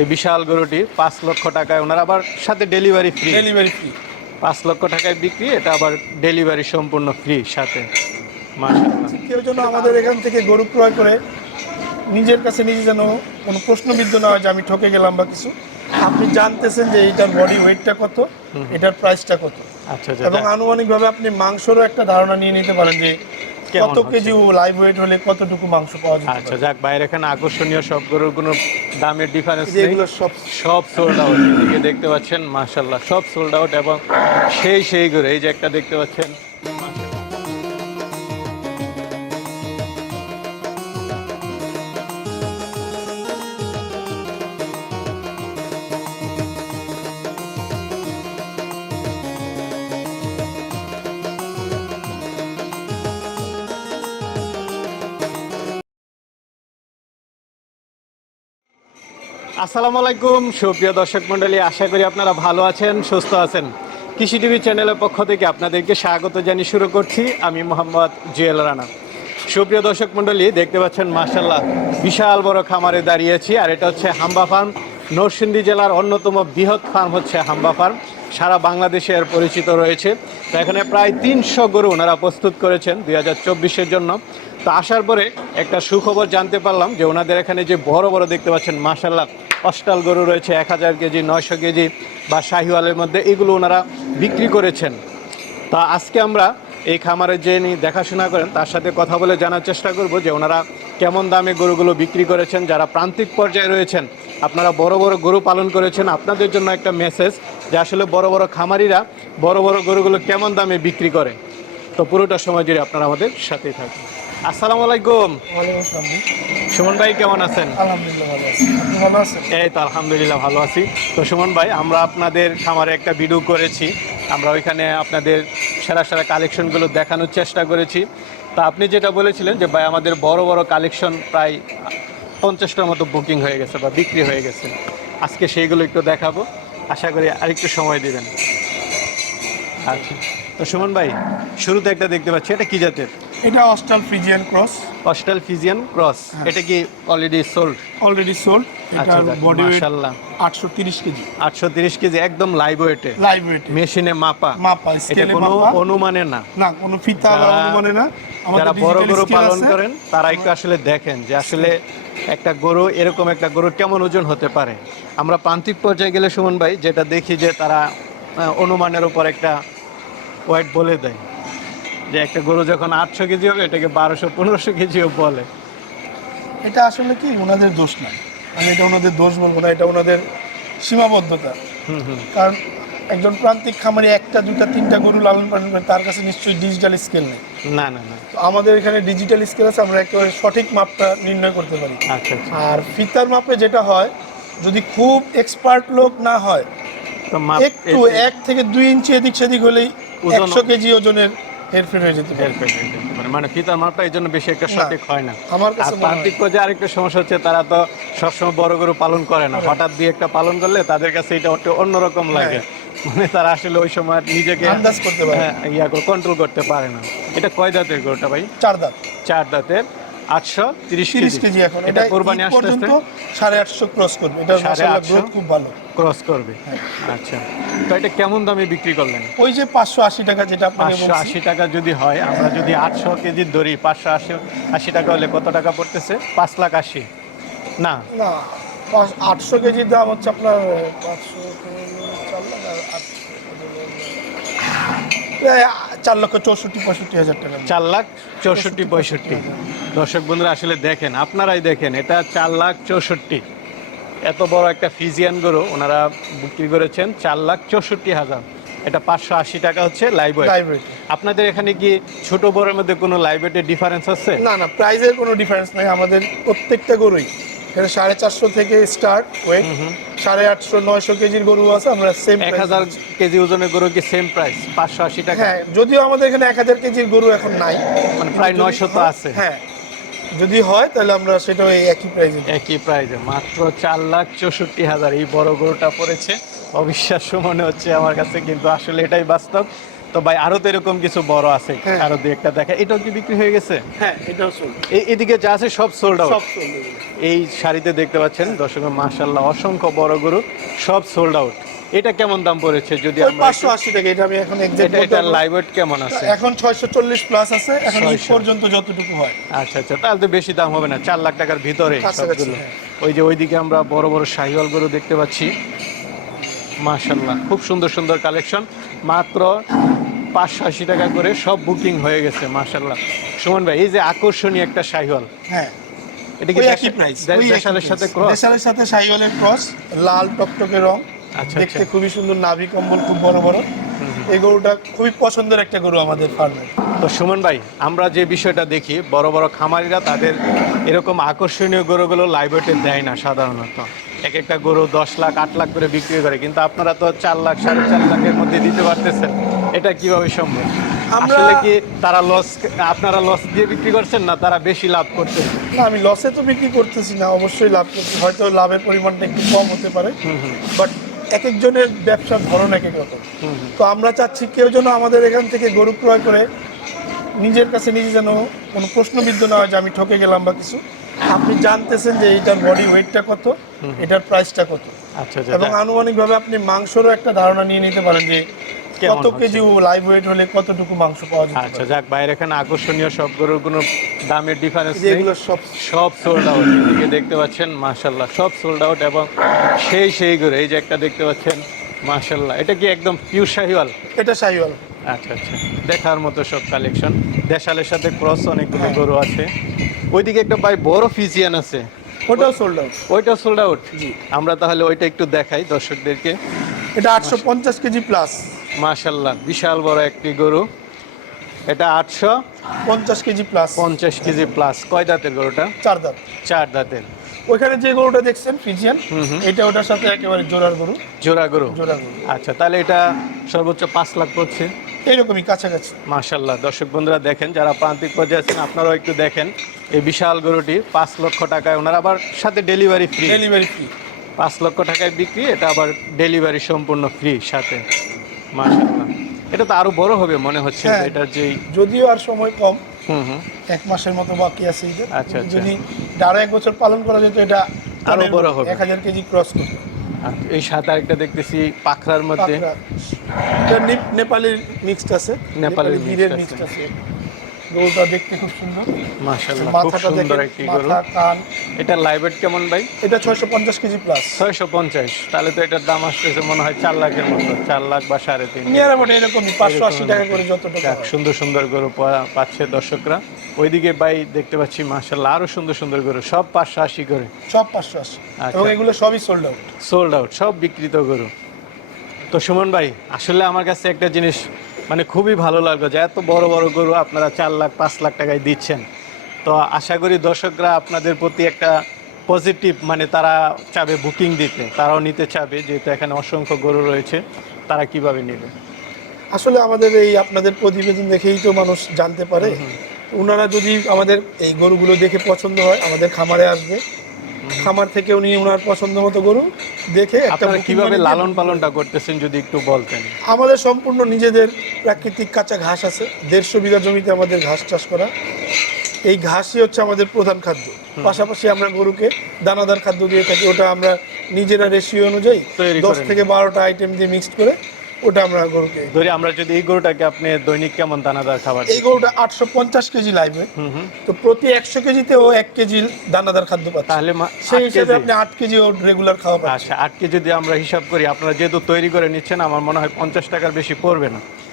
এই বিশাল গরুটি পাঁচ লক্ষ টাকায়। ওনার আবার সাথে ডেলিভারি ফ্রি ডেলিভারি ফ্রি পাঁচ লক্ষ টাকায় বিক্রি এটা আবার ডেলিভারি সম্পূর্ণ ফ্রি সাথে। মাশাআল্লাহ। কেউ যেন আমাদের এখান থেকে গরু ক্রয় করে নিজের কাছে নিজে যেন কোনো প্রশ্নবিদ্ধ না হয় যে আমি ঠকে গেলাম বা কিছু আপনি জানতেছেন যে এইটার বডি ওয়েটটা কত এটার প্রাইসটা কত। আচ্ছা আচ্ছা। এবং আনুমানিকভাবে আপনি মাংসরও একটা ধারণা নিয়ে নিতে পারেন যে কত? কেজি লাইভ ওয়েট হলে কতটুকু মাংস পাওয়া যায় আচ্ছা যাক বাইরে এখানে আকর্ষণীয় সব গরুর কোনো দামের ডিফারেন্স নেই। এগুলো সব সব সোল্ড আউট এদিকে দেখতে পাচ্ছেন মাশাল্লাহ সব সোল্ড আউট এবং সেই সেই গরু এই যে একটা দেখতে পাচ্ছেন আসসালামু আলাইকুম, সুপ্রিয় দর্শক মণ্ডলী, আশা করি আপনারা ভালো আছেন, সুস্থ আছেন। কৃষি টিভি চ্যানেলের পক্ষ থেকে আপনাদেরকে স্বাগত জানিয়ে শুরু করছি। আমি মোহাম্মদ জুয়েল রানা। সুপ্রিয় দর্শক মণ্ডলী, দেখতে পাচ্ছেন মার্শাল্লাহ বিশাল বড় খামারে দাঁড়িয়েছি আর এটা হচ্ছে হাম্বা ফার্ম। নরসিংদী জেলার অন্যতম বৃহৎ ফার্ম হচ্ছে হাম্বা ফার্ম। সারা বাংলাদেশে এর পরিচিত রয়েছে। তো এখানে প্রায় তিনশো গরু ওনারা প্রস্তুত করেছেন দুই জন্য। তো আসার পরে একটা সুখবর জানতে পারলাম যে ওনাদের এখানে যে বড় বড় দেখতে পাচ্ছেন মাসাল্লাহ অস্টাল গরু রয়েছে, এক হাজার কেজি, নয়শো কেজি বা শাহিওয়ালের মধ্যে এগুলো ওনারা বিক্রি করেছেন। তা আজকে আমরা এই খামারে যে নিয়ে দেখাশোনা করেন, তার সাথে কথা বলে জানার চেষ্টা করব যে ওনারা কেমন দামে গরুগুলো বিক্রি করেছেন, যারা প্রান্তিক পর্যায়ে রয়েছেন, আপনারা বড় বড় গরু পালন করেছেন, আপনাদের জন্য একটা মেসেজ যে আসলে বড় বড় খামারিরা বড় বড় গরুগুলো কেমন দামে বিক্রি করে। তো পুরোটা সময় জুড়ে আপনারা আমাদের সাথেই থাকুন। আসসালামু আলাইকুম। সুমন ভাই কেমন আছেন? এই তো আলহামদুলিল্লাহ ভালো আছি। তো সুমন ভাই আমরা আপনাদের খামারে একটা ভিডিও করেছি। আমরা ওইখানে আপনাদের সেরা সেরা কালেকশনগুলো দেখানোর চেষ্টা করেছি। তা আপনি যেটা বলেছিলেন যে ভাই আমাদের বড় বড় কালেকশন প্রায় পঞ্চাশটার মতো বুকিং হয়ে গেছে বা বিক্রি হয়ে গেছে। আজকে সেইগুলো একটু দেখাবো। আশা করি আরেকটু সময় দিবেন। আচ্ছা। তো সুমন ভাই শুরুতে একটা দেখতে পাচ্ছি। এটা কি জাতের? এটা Holstein Friesian cross Holstein Friesian cross এটা কি অলরেডি সোল্ড অলরেডি সোল্ড এটার বডি আটশো তিরিশ কেজি। আটশো তিরিশ কেজি একদম লাইভ ওয়েটে লাইভ ওয়েট মেশিনে মাপা। মাপা এটা স্কেলে কোনো অনুমানে না। না কোনো ফিতা বা যারা- অনুমানে না। যারা বড় গরু পালন করেন তারা একটু আসলে দেখেন যে আসলে একটা গরু এরকম একটা গরুর কেমন ওজন হতে পারে। আমরা প্রান্তিক পর্যায়ে গেলে সুমন ভাই যেটা দেখি যে তারা অনুমানের উপর একটা ওয়েট বলে দেয়। যে একটা গরু যখন আটশো কেজি হবে এটাকে বারোশো পনেরোশো কেজিও বলে। এটা আসলে কি ওনাদের দোষ না। আমি এটা ওনাদের দোষ বলব না এটা ওনাদের সীমাবদ্ধতা। হুম হুম। কারণ একজন প্রান্তিক খামারে একটা দুটা তিনটা গরু লালন পালন করে তার কাছে নিশ্চয়ই ডিজিটাল স্কেল নেই। না না না। তো আমাদের এখানে ডিজিটাল স্কেল আছে আমরা একেবারে সঠিক মাপটা নির্ণয় করতে পারি। আচ্ছা আচ্ছা। আর ফিতার মাপে যেটা হয় যদি খুব এক্সপার্ট লোক না হয় তো মাপ একটু এক থেকে দুই ইঞ্চি এদিক সেদিক হলেই একশো কেজি ওজনের হেরফের হয়ে যেতে পারে। হয়ে পারে। মানে ফিতার মাপটা এই জন্য বেশি একটা সঠিক হয় না। আমার কাছে মনে প্রান্তিক হয় পর্যায়ে আরেকটা সমস্যা হচ্ছে তারা তো সবসময় বড় গরু পালন করে না। হঠাৎ দিয়ে একটা পালন করলে তাদের কাছে এটা একটু অন্যরকম লাগে। মানে তারা আসলে ওই সময় নিজেকে আন্দাজ করতে পারে হ্যাঁ, ইয়া কন্ট্রোল করতে পারে না। এটা কয় দাঁতের গরুটা ভাই? চার দাঁত। চার দাঁতের। আটশো তিরিশ কেজি। এখন। এটা কোরবানি পর্যন্ত সাড়ে আটশো ক্রস করবে। এটা গ্রোথ খুব ভালো। ক্রস করবে। আচ্ছা। তো এটা কেমন দামে বিক্রি করলেন? ওই যে পাঁচশো আশি টাকা যেটা পাঁচশো আশি টাকা যদি হয় আমরা যদি আটশো কেজির ধরি পাঁচশো আশি আশি টাকা হলে কত টাকা পড়তেছে? পাঁচ লাখ আশি। না। না আটশো কেজির দাম হচ্ছে আপনার পাঁচশো চার লাখ আটশো প্রায় চার লক্ষ চৌষট্টি পঁয়ষট্টি হাজার টাকা। চার লাখ চৌষট্টি পঁয়ষট্টি। দর্শক বন্ধুরা আসলে দেখেন আপনারাই দেখেন এটা চার লাখ চৌষট্টি। এত বড় একটা ফিজিয়ান গরু ওনারা বিক্রি করেছেন চার লাখ চৌষট্টি হাজার। এটা পাঁচশো আশি টাকা হচ্ছে লাইভ আপনাদের এখানে কি ছোট বড়ের মধ্যে কোনো লাইভ ডিফারেন্স আছে? না না প্রাইজের কোনো ডিফারেন্স নাই। আমাদের প্রত্যেকটা গরুই এখানে সাড়ে চারশো থেকে স্টার্ট ওয়েট সাড়ে আটশো নয়শো কেজির গরু আছে আমরা সেম এক হাজার কেজি ওজনের গরু কি সেম প্রাইস পাঁচশো আশি টাকা? হ্যাঁ যদিও আমাদের এখানে এক হাজার কেজির গরু এখন নাই। মানে প্রায় নয়শো তো আছে। হ্যাঁ যদি হয় তাহলে আমরা সেটা ওই একই প্রাইজে একই প্রাইজে মাত্র চার লাখ চৌষট্টি হাজার এই বড় গরুটা পড়েছে। অবিশ্বাস্য মনে হচ্ছে আমার কাছে কিন্তু আসলে এটাই বাস্তব। তো ভাই আরও তো এরকম কিছু বড় আছে হ্যাঁ। আরও দুই একটা দেখা। এটাও কি বিক্রি হয়ে গেছে? হ্যাঁ এটাও সোল্ড এদিকে যা আছে সব সোল্ড আউট সব সোল্ড এই শাড়িতে দেখতে পাচ্ছেন দর্শক অসংখ্য বড় গরু সব সোল্ড আউট এটা কেমন দাম পড়েছে যদি আমরা পাঁচশো আশি টাকা এটা আমি এখন এক্সাক্ট এটা লাইভ ওয়েট কেমন আছে? এখন ছয়শো চল্লিশ প্লাস আছে এখন 600 পর্যন্ত যতটুকু হয়। আচ্ছা আচ্ছা তাহলে তো বেশি দাম হবে না চার লাখ টাকার ভিতরে সবগুলো। হ্যাঁ। ওই যে ওইদিকে আমরা বড় বড় শাহিওয়াল গরু দেখতে পাচ্ছি। মাশাল্লাহ খুব সুন্দর সুন্দর কালেকশন মাত্র পাঁচশো আশি টাকা করে সব বুকিং হয়ে গেছে মাশাল্লাহ সুমন ভাই এই যে আকর্ষণীয় একটা শাহিওয়াল হ্যাঁ। এটা কি একই প্রাইস দেশালের সাথে ক্রস দেশালের সাথে সাইওয়ালের ক্রস লাল টকটকে রং। আচ্ছা, দেখতে আচ্ছা। খুবই সুন্দর নাভি কম্বল খুব বড় বড়। এই গরুটা খুবই পছন্দের একটা গরু আমাদের ফার্মে। তো সুমন ভাই আমরা যে বিষয়টা দেখি বড় বড় খামারিরা তাদের এরকম আকর্ষণীয় গরুগুলো লাইব্রেরিতে দেয় না সাধারণত। এক একটা গরু দশ লাখ আট লাখ করে বিক্রি করে কিন্তু আপনারা তো চার লাখ সাড়ে চার লাখের মধ্যে দিতে পারতেছেন। এটা কীভাবে সম্ভব? আমরা- আসলে কি তারা লস আপনারা লস দিয়ে বিক্রি করছেন না তারা বেশি লাভ করছেন? না আমি লসে তো বিক্রি করতেছি না অবশ্যই লাভ করছি। হয়তো লাভের পরিমাণটা একটু কম হতে পারে। বাট এক একজনের ব্যবসার ধরন এক এক রকম তো আমরা চাচ্ছি কেউ যেন আমাদের এখান থেকে গরু ক্রয় করে নিজের কাছে নিজে যেন কোনো প্রশ্নবিদ্ধ না হয় যে আমি ঠকে গেলাম বা কিছু। আপনি জানতেছেন যে এইটার বডি ওয়েটটা কত এটার প্রাইসটা কত। আচ্ছা আচ্ছা। এবং আনুমানিকভাবে আপনি মাংসরও একটা ধারণা নিয়ে নিতে পারেন যে কত কেজি লাইভ ওয়েট হলে কতটুকু মাংস পাওয়া যেতে আচ্ছা যাক বাইরে এখানে আকর্ষণীয় সব গরুর কোনো দামের ডিফারেন্স এগুলো সব সব সোল্ড আউট এদিকে দেখতে পাচ্ছেন মাশাল্লাহ সব সোল্ড আউট এবং সেই সেই গরু এই যে একটা দেখতে পাচ্ছেন মাশাল্লাহ এটা কি একদম পিউর শাহিওয়াল? এটা সাইওয়াল আচ্ছা আচ্ছা দেখার মতো সব কালেকশন দেশালের সাথে ক্রস অনেকগুলো হ্যাঁ। গরু আছে। ওইদিকে একটা ভাই বড় ফিজিয়ান আছে। ওটাও সোল্ড আউট ওইটা সোল্ড আউট আমরা তাহলে ওইটা একটু দেখাই দর্শকদেরকে। এটা আটশো পঞ্চাশ কেজি প্লাস মাশাল্লাহ বিশাল বড় একটি গরু। এটা আটশো পঞ্চাশ কেজি প্লাস পঞ্চাশ কেজি প্লাস কয় দাঁতের গরুটা? চার দাঁত। চার দাঁতের। ওইখানে যে গরুটা দেখছেন ফিজিয়ান এটা ওটার সাথে একেবারে জোড়ার গরু। জোড়া গরু? জোড়া গরু। আচ্ছা তাহলে এটা সর্বোচ্চ পাঁচ লাখ পড়ছে? এইরকমই কাছাকাছি। মাশাল্লাহ দর্শক বন্ধুরা দেখেন যারা প্রান্তিক পর্যায়ে আছেন আপনারাও একটু দেখেন এই বিশাল গরুটি পাঁচ লক্ষ টাকায় ওনারা আবার সাথে ডেলিভারি ফ্রি ডেলিভারি ফ্রি পাঁচ লক্ষ টাকায় বিক্রি এটা আবার ডেলিভারি সম্পূর্ণ ফ্রি সাথে। মাশাল্লাহ এটা তো আরও বড় হবে মনে হচ্ছে হ্যাঁ। এটার যে যদিও আর সময় কম। হুম হুম। এক মাসের মতো বাকি আছে ঈদের। আচ্ছা, আচ্ছা। যদি এটা আরও এক বছর পালন করা যেত এটা আরও বড় হবে। এক হাজার কেজি ক্রস করবে এই সাদা আরেকটা দেখতেছি পাখরার মধ্যে। এটা নেপালের মিক্সড আছে। নেপালের নেপালি বীরের মিক্সড আছে। গরুটা দেখতে খুব সুন্দর। মাশাল্লাহ খুব সুন্দর একটি গরু। কান। এটা লাইভেট কেমন ভাই? এটা ছয়শো পঞ্চাশ কেজি প্লাস ছয়শো পঞ্চাশ তাহলে তো এটার দাম আসতেছে মনে হয় চার লাখের মতো চার লাখ বা সাড়ে তিন নিয়ার মোটে এরকমই পাঁচশো আশি টাকা করে যত টাকা যাক, হয়। সুন্দর সুন্দর গরু পাচ্ছে দর্শকরা। ওইদিকে ভাই দেখতে পাচ্ছি মার্শাল্লাহ আরও সুন্দর সুন্দর গরু সব পাঁচশো আশি করে। সব পাঁচশো আশি। আচ্ছা। এবং এগুলো সবই সোল্ড আউট সোল্ড আউট সব বিক্রিত গরু। তো সুমন ভাই আসলে আমার কাছে একটা জিনিস মানে খুবই ভালো লাগল যে এত বড় বড় গরু আপনারা চার লাখ পাঁচ লাখ টাকায় দিচ্ছেন। তো আশা করি দর্শকরা আপনাদের প্রতি একটা পজিটিভ মানে তারা চাবে বুকিং দিতে তারাও নিতে চাবে যেহেতু এখানে অসংখ্য গরু রয়েছে তারা কীভাবে নেবে? আসলে আমাদের এই আপনাদের প্রতিবেদন দেখেই তো মানুষ জানতে পারে। ওনারা যদি আমাদের এই গরুগুলো দেখে পছন্দ হয় আমাদের খামারে আসবে। খামার থেকে উনি ওনার পছন্দ মতো গরু দেখে একটা আপনারা কীভাবে লালন পালনটা করতেছেন যদি একটু বলতেন? আমাদের সম্পূর্ণ নিজেদের প্রাকৃতিক কাঁচা ঘাস আছে। দেড়শো বিঘা জমিতে আমাদের ঘাস চাষ করা। এই ঘাসই হচ্ছে আমাদের প্রধান খাদ্য। পাশাপাশি আমরা গরুকে দানাদার খাদ্য দিয়ে থাকি। ওটা আমরা নিজেরা রেশিও অনুযায়ী দশ থেকে বারোটা আইটেম দিয়ে মিক্সড করে ওটা আমরা গরুকে ধরি আমরা যদি এই গরুটাকে আপনি দৈনিক কেমন দানাদার খাবার এই গরুটা আটশো পঞ্চাশ কেজি লাগবে হুম হুম। তো প্রতি একশো কেজিতে ও এক কেজি দানাদার খাদ্য পাচ্ছে। তাহলে সেই হিসেবে আপনি আট কেজি ও রেগুলার খাওয়া আচ্ছা কেজি যদি আমরা হিসাব করি আপনারা যেহেতু তৈরি করে নিচ্ছেন আমার মনে হয় পঞ্চাশ টাকার বেশি পড়বে না।